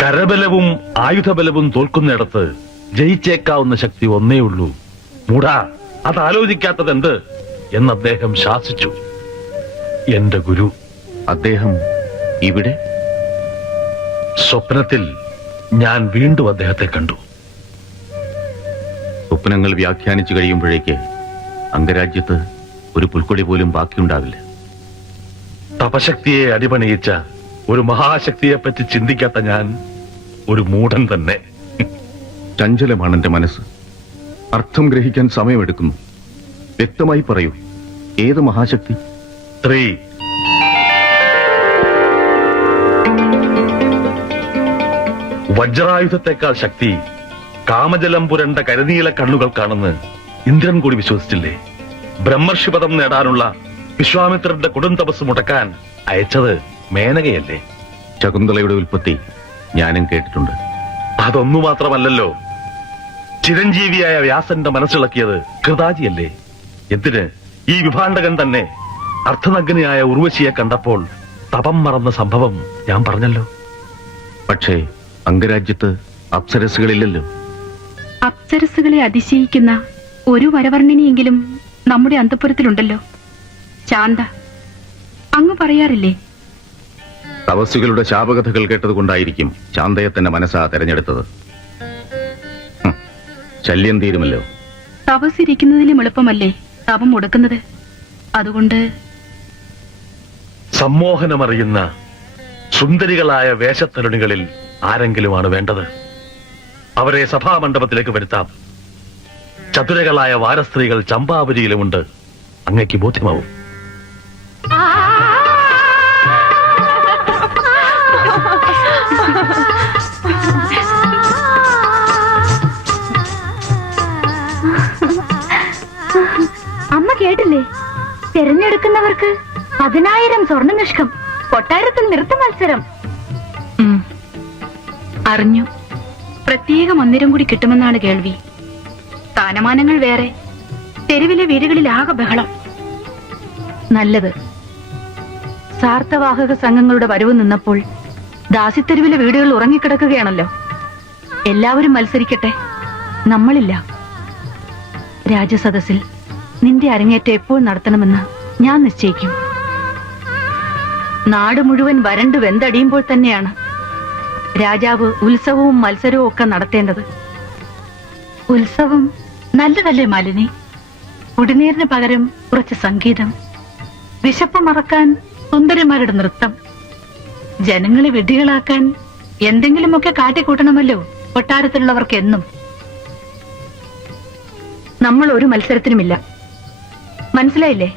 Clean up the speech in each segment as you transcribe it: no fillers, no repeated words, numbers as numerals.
കരബലവും ആയുധബലവും തോൽക്കുന്നിടത്ത് ജയിച്ചേക്കാവുന്ന ശക്തി ഒന്നേ ഉള്ളൂ. മൂടാ, അത് ആലോചിക്കാത്തതെന്ത് എന്ന് അദ്ദേഹം ശാസിച്ചു. എന്റെ ഗുരു. അദ്ദേഹം ഇവിടെ? സ്വപ്നത്തിൽ ഞാൻ വീണ്ടും അദ്ദേഹത്തെ കണ്ടു. സ്വപ്നങ്ങൾ വ്യാഖ്യാനിച്ചു കഴിയുമ്പോഴേക്ക് അംഗരാജ്യത്ത് ഒരു പുൽക്കൊടി പോലും ബാക്കിയുണ്ടാവില്ല. തപശക്തിയെ അടിപണിയിച്ച ഒരു മഹാശക്തിയെപ്പറ്റി ചിന്തിക്കാത്ത ഞാൻ ഒരു മൂഢൻ തന്നെ. ചഞ്ചലമാണ് എന്റെ മനസ്സ്. അർത്ഥം ഗ്രഹിക്കാൻ സമയമെടുക്കുന്നു. വ്യക്തമായി പറയൂ, ഏത് മഹാശക്തി? 3. വജ്രായുധത്തെക്കാൾ ശക്തി കാമജലം പുരണ്ട കരുനീല കണ്ണുകൾക്കാണെന്ന് ഇന്ദ്രൻ കൂടി വിശ്വസിച്ചില്ലേ? ബ്രഹ്മർഷിപദം നേടാനുള്ള വിശ്വാമിത്രന്റെ കൊടും തപസ് മുടക്കാൻ അയച്ചത് മേനകയല്ലേ? ശകുന്തളയുടെ ഉൽപ്പത്തി ഞാനും കേട്ടിട്ടുണ്ട്. അതൊന്നു മാത്രമല്ലല്ലോ, ചിരഞ്ജീവിയായ വ്യാസന്റെ മനസ്സിളക്കിയത് കൃതാജിയല്ലേ? എന്തിന് ഈ വിഭാണ്ഡകൻ തന്നെ അർത്ഥനഗ്നയായ ഉർവശിയെ കണ്ടപ്പോൾ തപം മറന്ന സംഭവം ഞാൻ പറഞ്ഞല്ലോ. പക്ഷേ അംഗരാജ്യത്ത് അപ്സരസുകളില്ലല്ലോ. അപ്സരസുകളെ അതിശയിക്കുന്ന ഒരു വരവർണ്ണിനിയെങ്കിലും നമ്മുടെ അന്തഃപുരത്തിലുണ്ടല്ലോ. ശാന്ത, അങ്ങ് പറയാറില്ലേ? തപസ്സുകളുടെ ശാപകഥകൾ കേട്ടതുകൊണ്ടായിരിക്കും ശാന്തയെ തന്നെ മനസ്സാ തെരഞ്ഞെടുത്തത്. ശല്യം തീരുമല്ലോ. തപസ്സിരിക്കുന്നതിലും എളുപ്പമല്ലേ തപം മുടക്കുന്നത്? അതുകൊണ്ട് സമ്മോഹനമറിയുന്ന സുന്ദരികളായ വേഷത്തരുണികളിൽ ആരെങ്കിലുമാണ് വേണ്ടത്. അവരെ സഭാമണ്ഡപത്തിലേക്ക് വരുത്താം. ചതുരകളായ വാരസ്ത്രീകൾ ചമ്പാവരിയിലുമുണ്ട്. അങ്ങയ്ക്ക് ബോധ്യമാവും. അമ്മ കേട്ടില്ലേ? തിരഞ്ഞെടുക്കുന്നവർക്ക് 10,000 സ്വർണ്ണനിഷ്കം, കൊട്ടാരത്തിൽ നൃത്ത മത്സരം. അറിഞ്ഞു. പ്രത്യേക മന്ദിരം കൂടി കിട്ടുമെന്നാണ് കേൾവി. സ്ഥാനമാനങ്ങൾ വേറെ, തെരുവിലെ വീടുകളിൽ ആകെ ബഹളം. നല്ലത്. സാർത്ഥവാഹക സംഘങ്ങളുടെ വരവ് നിന്നപ്പോൾ ദാസിത്തെരുവിലെ വീടുകൾ ഉറങ്ങിക്കിടക്കുകയാണല്ലോ. എല്ലാവരും മത്സരിക്കട്ടെ, നമ്മളില്ല. രാജസദസ്സിൽ നിന്റെ അരങ്ങേറ്റം എപ്പോൾ നടത്തണമെന്ന് ഞാൻ നിശ്ചയിക്കും. നാട് മുഴുവൻ വരണ്ടു വെന്തടിയുമ്പോൾ തന്നെയാണ് രാജാവ് ഉത്സവവും മത്സരവും ഒക്കെ നടത്തേണ്ടത്. ഉത്സവം നല്ലതല്ലേ മാലിനി? കുടിനീരിന് പകരം കുറച്ച് സംഗീതം, വിശപ്പ് മറക്കാൻ സുന്ദരിമാരുടെ നൃത്തം, ജനങ്ങളെ വിഡ്ഢികളാക്കാൻ എന്തെങ്കിലുമൊക്കെ കാട്ടിക്കൂട്ടണമല്ലോ കൊട്ടാരത്തിലുള്ളവർക്ക് എന്നും. നമ്മൾ ഒരു മത്സരത്തിനുമില്ല, മനസ്സിലായില്ലേ?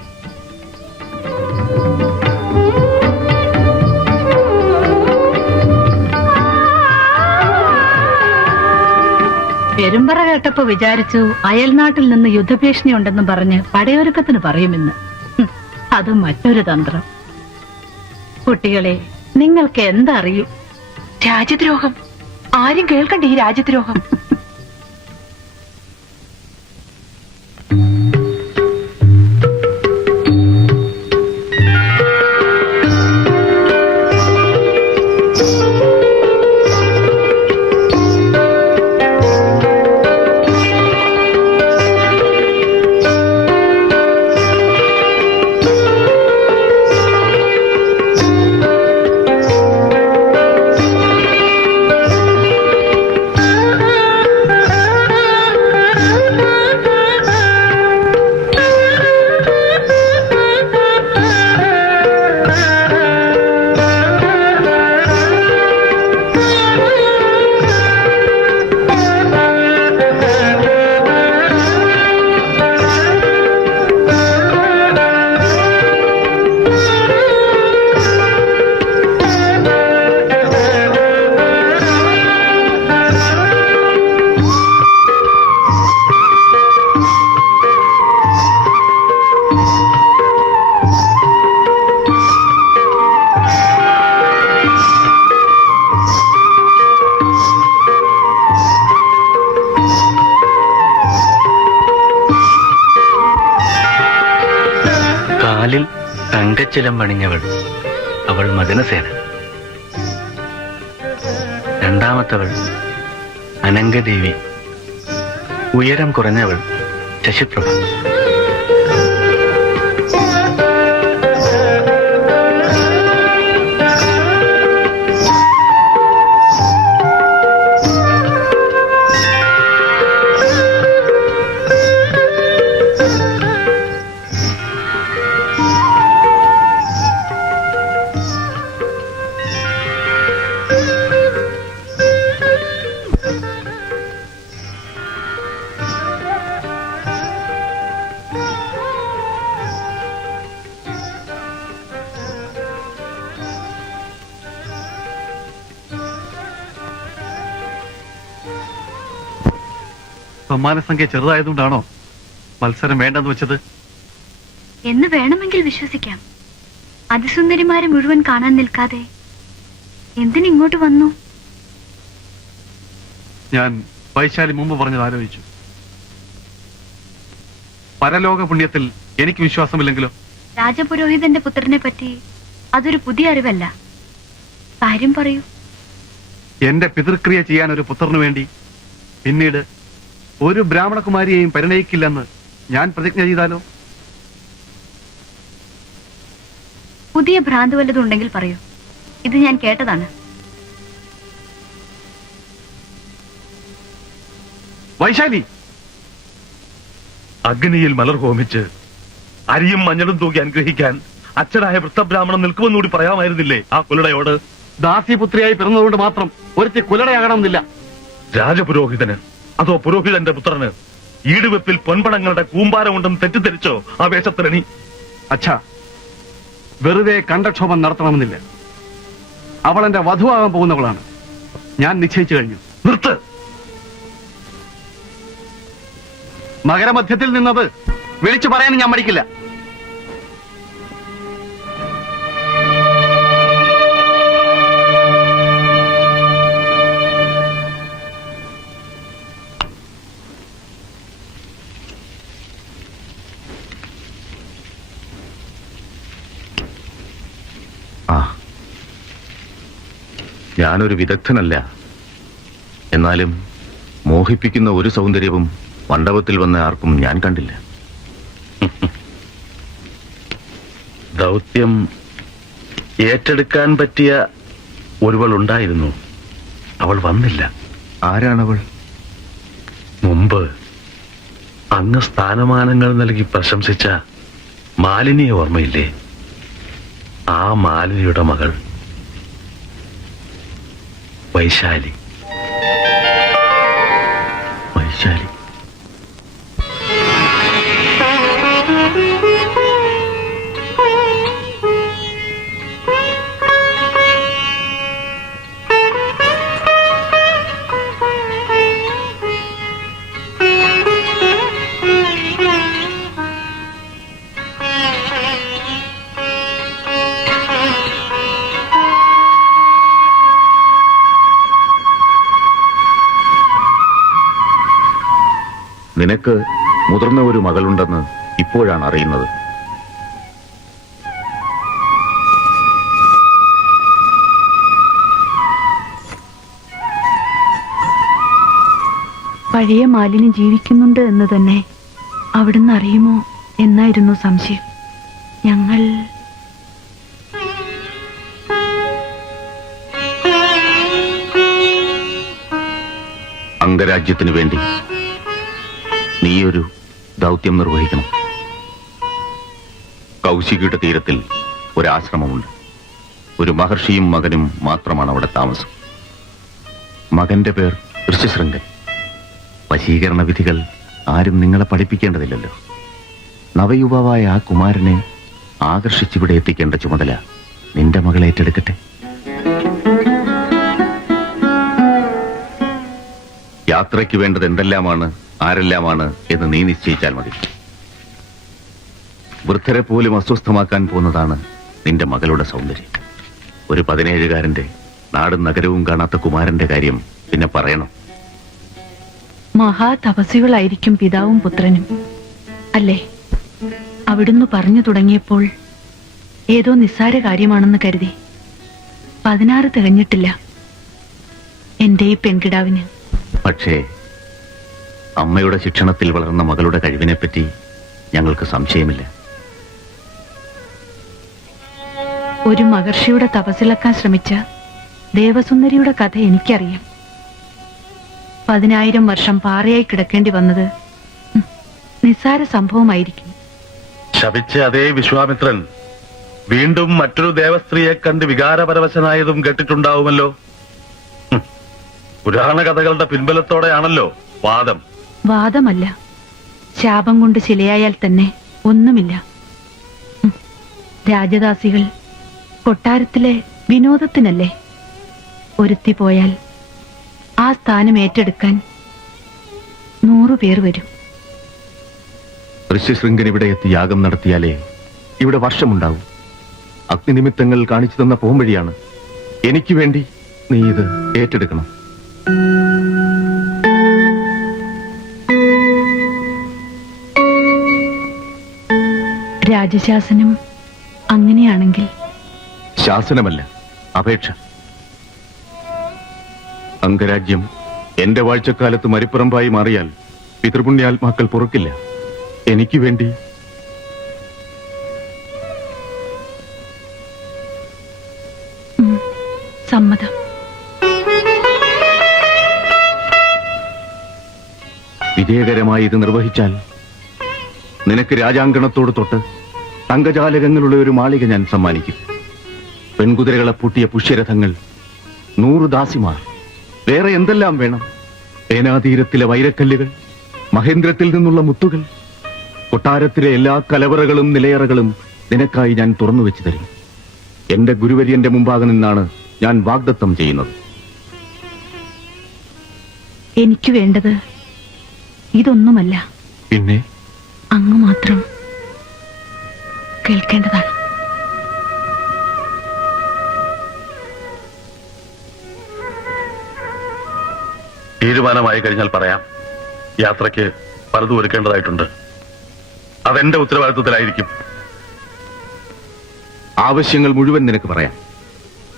പെരുമ്പറ കേട്ടപ്പോ വിചാരിച്ചു അയൽനാട്ടിൽ നിന്ന് യുദ്ധഭീഷണി ഉണ്ടെന്ന് പറഞ്ഞ് പടയൊരുക്കത്തിന് പറയുമെന്ന്. അത് മറ്റൊരു തന്ത്രം. കുട്ടികളെ, നിങ്ങൾക്ക് എന്തറിയും? രാജ്യദ്രോഹം. ആരും കേൾക്കണ്ട ഈ രാജ്യദ്രോഹം. കാലിൽ തങ്കച്ചിലം പണിഞ്ഞവൾ അവൾ മദനസേന. രണ്ടാമത്തവൾ അനങ്കദേവി. ഉയരം കുറഞ്ഞവൾ ശശിപ്രഭ. സമ്മാനസംഖ്യ ചെറുതായതുകൊണ്ടാണോ മത്സരം വേണ്ടെന്ന് വെച്ചത്? എന്ന് വേണമെങ്കിൽ വിശ്വസിക്കാം. അതിസുന്ദരിമാരെ മുഴുവൻ കാണാൻ നിൽക്കാതെ എന്തിനിങ്ങോട്ട് വന്നു? ഞാൻ വൈശാലി മുമ്പ് പറഞ്ഞത് ആലോചിച്ചു. പരലോക പുണ്യത്തിൽ എനിക്ക് വിശ്വാസമില്ലെങ്കിലോ? രാജപുരോഹിതന്റെ പുത്രനെ പറ്റി അതൊരു പുതിയ അറിവല്ല. കാര്യം പറയൂ. എന്റെ പിതൃക്രിയ ചെയ്യാൻ ഒരു പുത്രനു വേണ്ടി പിന്നീട് ഒരു ബ്രാഹ്മണകുമാരിയെയും പരിണയിക്കില്ലെന്ന് ഞാൻ പ്രതിജ്ഞ ചെയ്താലോ? പുതിയ ഭ്രാന്ത് വല്ലതുണ്ടെങ്കിൽ പറയൂ. ഇത് ഞാൻ കേട്ടതാണ്. വൈശാലി, അഗ്നിയിൽ മലർ ഹോമിച്ച് അരിയും മഞ്ഞളും തൂക്കി അനുഗ്രഹിക്കാൻ അച്ഛനായ വൃത്തബ്രാഹ്മണൻ നിൽക്കുമെന്നുകൂടി പറയാമായിരുന്നില്ലേ ആ കുലടയോട്? ദാസിപുത്രിയായി പിറന്നതുകൊണ്ട് മാത്രം ഒരുത്തി കുലടയാകണമെന്നില്ല. രാജപുരോഹിതന് അതോ പുരോഹിതന്റെ പുത്രന് ഈടുവെപ്പിൽ പൊൻപണങ്ങളുടെ കൂമ്പാരമുണ്ടെന്ന് തെറ്റിദ്ധരിച്ചോ ആ വേഷത്തിലണി? അച്ഛാ, വെറുതെ കണ്ടക്ഷോഭം നടത്തണമെന്നില്ല. അവൾ എന്റെ വധുവാകാൻ പോകുന്നവളാണ്. ഞാൻ നിശ്ചയിച്ചു കഴിഞ്ഞു. നിർത്ത്. മകരമധ്യത്തിൽ നിന്നത് വിളിച്ചു പറയാനും ഞാൻ മടിക്കില്ല. ഞാനൊരു വിദഗ്ധനല്ല. എന്നാലും മോഹിപ്പിക്കുന്ന ഒരു സൗന്ദര്യവും മണ്ഡപത്തിൽ വന്ന ആർക്കും ഞാൻ കണ്ടില്ല. ദൗത്യം ഏറ്റെടുക്കാൻ പറ്റിയ ഒരുവൾ ഉണ്ടായിരുന്നു. അവൾ വന്നില്ല. ആരാണവൾ? മുമ്പ് അങ്ങ് സ്ഥാനമാനങ്ങൾ നൽകി പ്രശംസിച്ച മാലിനിയെ ഓർമ്മയില്ലേ? ആ മാലിനിയുടെ മകൾ വൈശാലി. വൈശാലി. നിനക്ക് മുതിർന്ന ഒരു മകളുണ്ടെന്ന് ഇപ്പോഴാണ് അറിയുന്നത്. പഴയ മാലിനി ജീവിക്കുന്നുണ്ട് എന്ന് തന്നെ അവിടുന്ന് അറിയുമോ എന്നായിരുന്നു സംശയം. ഞങ്ങൾ അംഗരാജ്യത്തിനു വേണ്ടി നീയൊരു ദൗത്യം നിർവഹിക്കണം. കൗശികയുടെ തീരത്തിൽ ഒരാശ്രമമുണ്ട്. ഒരു മഹർഷിയും മകനും മാത്രമാണ് അവിടെ താമസം. മകന്റെ പേർ ഋഷ്യശൃംഗൻ. വശീകരണ വിധികൾ ആരും നിങ്ങളെ പഠിപ്പിക്കേണ്ടതില്ലല്ലോ. നവയുവാവായ ആ കുമാരനെ ആകർഷിച്ചിവിടെ എത്തിക്കേണ്ട ചുമതല നിന്റെ മകൾ ഏറ്റെടുക്കട്ടെ. യാത്രയ്ക്ക് വേണ്ടത് എന്തെല്ലാമാണ്, ആരെല്ലാമാണ് എന്ന് നീ നിശ്ചയിച്ചാൽ മതി. വൃദ്ധരെ പോലും അസ്വസ്ഥമാക്കാൻ പോകുന്നതാണ് നിന്റെ മകളുടെ സൗന്ദര്യം. ഒരു 17കാരന്റെ നാടും നഗരവും കാണാത്ത കുമാരന്റെ കാര്യം പിന്നെ പറയണം. മഹാതപസ്വികളായിരിക്കും പിതാവും പുത്രനും അല്ലേ? അവിടുന്ന് പറഞ്ഞു തുടങ്ങിയപ്പോൾ ഏതോ നിസ്സാര കാര്യമാണെന്ന് കരുതി. 16 തികഞ്ഞിട്ടില്ല. എന്റെ ഈ പെൺകിടാവിന്. പക്ഷേ അമ്മയുടെ ശിക്ഷണത്തിൽ വളർന്ന മകളുടെ കഴിവിനെപ്പറ്റി ഞങ്ങൾക്ക് സംശയമില്ല. ഒരു മഹർഷിയുടെ തപസ്സിളക്കാൻ ശ്രമിച്ച ദേവസുന്ദരിയുടെ കഥ എനിക്കറിയാം. 10,000 വർഷം പാറയായി കിടക്കേണ്ടി വന്നത് നിസ്സാര സംഭവമായിരിക്കും. ശപിച്ച അതേ വിശ്വാമിത്രൻ വീണ്ടും മറ്റൊരു ദേവസ്ത്രീയെ കണ്ട് വികാരപരവശനായതും കേട്ടിട്ടുണ്ടാവുമല്ലോ. പുരാണ കഥകളുടെ പിൻബലത്തോടെയാണല്ലോ വാദം. വാദമല്ല, ശാപം കൊണ്ട് ശിലയായാൽ തന്നെ ഒന്നുമില്ല. രാജദാസികൾ കൊട്ടാരത്തിലെ വിനോദത്തിനല്ലേ. ഒരുത്തി പോയാൽ ആ സ്ഥാനം ഏറ്റെടുക്കാൻ 100 പേർ വരും. ഋഷ്യശൃംഗൻ ഇവിടെ എത്തി യാഗം നടത്തിയാലേ ഇവിടെ വർഷമുണ്ടാവും. അഗ്നിനിമിത്തങ്ങൾ കാണിച്ചു തന്ന പോംവഴിയാണ്. എനിക്ക് വേണ്ടി നീ ഇത് ഏറ്റെടുക്കണം. രാജശാസനം അങ്ങനെയാണെങ്കിൽ. ശാസനമല്ല, അപേക്ഷ. അംഗരാജ്യം എന്റെ വാഴ്ചക്കാലത്ത് മരിപ്പുറമ്പായി മാറിയാൽ പിതൃപുണ്യാത്മാക്കൾ പൊറുക്കില്ല. എനിക്ക് വേണ്ടി സമ്മതം. വിജയകരമായി ഇത് നിർവഹിച്ചാൽ നിനക്ക് രാജാങ്കണത്തോട് തൊട്ട് തങ്കജാലകങ്ങളുള്ള ഒരു മാളിക ഞാൻ സമ്മാനിക്കും. പെൺകുതിരകളെ പൂട്ടിയ പുഷ്യരഥങ്ങൾ, 100 ദാസിമാർ, വേറെ എന്തെല്ലാം വേണം? സേനാതീരത്തിലെ വൈരക്കല്ലുകൾ, മഹേന്ദ്രത്തിൽ നിന്നുള്ള മുത്തുകൾ, കൊട്ടാരത്തിലെ എല്ലാ കലവറകളും നിലയറകളും നിനക്കായി ഞാൻ തുറന്നു വെച്ചു തരും. എന്റെ ഗുരുവര്യന്റെ മുമ്പാകെ നിന്നാണ് ഞാൻ വാഗ്ദത്തം ചെയ്യുന്നത്. എനിക്ക് വേണ്ടത് ഇതൊന്നുമല്ല. പിന്നെ അങ്ങ് മാത്രം കേൾക്കേണ്ടതാണ്. തീരുമാനമായി കഴിഞ്ഞാൽ പറയാം. യാത്രയ്ക്ക് പലതും ഒരുക്കേണ്ടതായിട്ടുണ്ട്. അതെന്റെ ഉത്തരവാദിത്വത്തിലായിരിക്കും. ആവശ്യങ്ങൾ മുഴുവൻ നിനക്ക് പറയാം.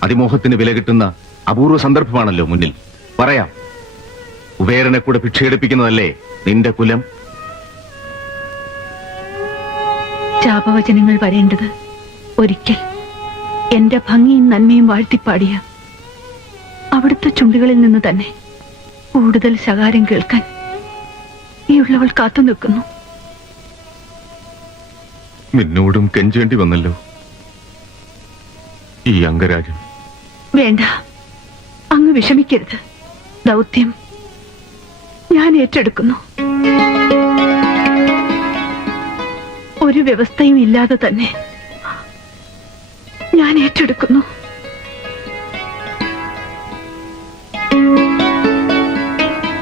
അതിമോഹത്തിന് വില കിട്ടുന്ന അപൂർവ സന്ദർഭമാണല്ലോ മുന്നിൽ. പറയാം. കുബേരനെ കൂടെ ഭിക്ഷയെടുപ്പിക്കുന്നതല്ലേ നിന്റെ കുലം? ശാപവചനങ്ങൾ വരേണ്ടത് ഒരിക്കൽ എന്റെ ഭംഗിയും നന്മയും വാഴ്ത്തിപ്പാടിയ അവിടുത്തെ ചുണ്ടുകളിൽ നിന്ന് തന്നെ. കൂടുതൽ ശകാരം കേൾക്കാൻ ഈ ഉള്ളവൾ കാത്തു നിൽക്കുന്നു. നിന്നോടും കെഞ്ചേണ്ടി വന്നല്ലോ ഈ അംഗരാജൻ. വേണ്ട, അങ്ങ് വിഷമിക്കരുത്. ദൗത്യം ഞാൻ ഏറ്റെടുക്കുന്നു. ഒരു വ്യവസ്ഥയും ഇല്ലാതെ തന്നെ ഞാൻ ഏറ്റെടുക്കുന്നു.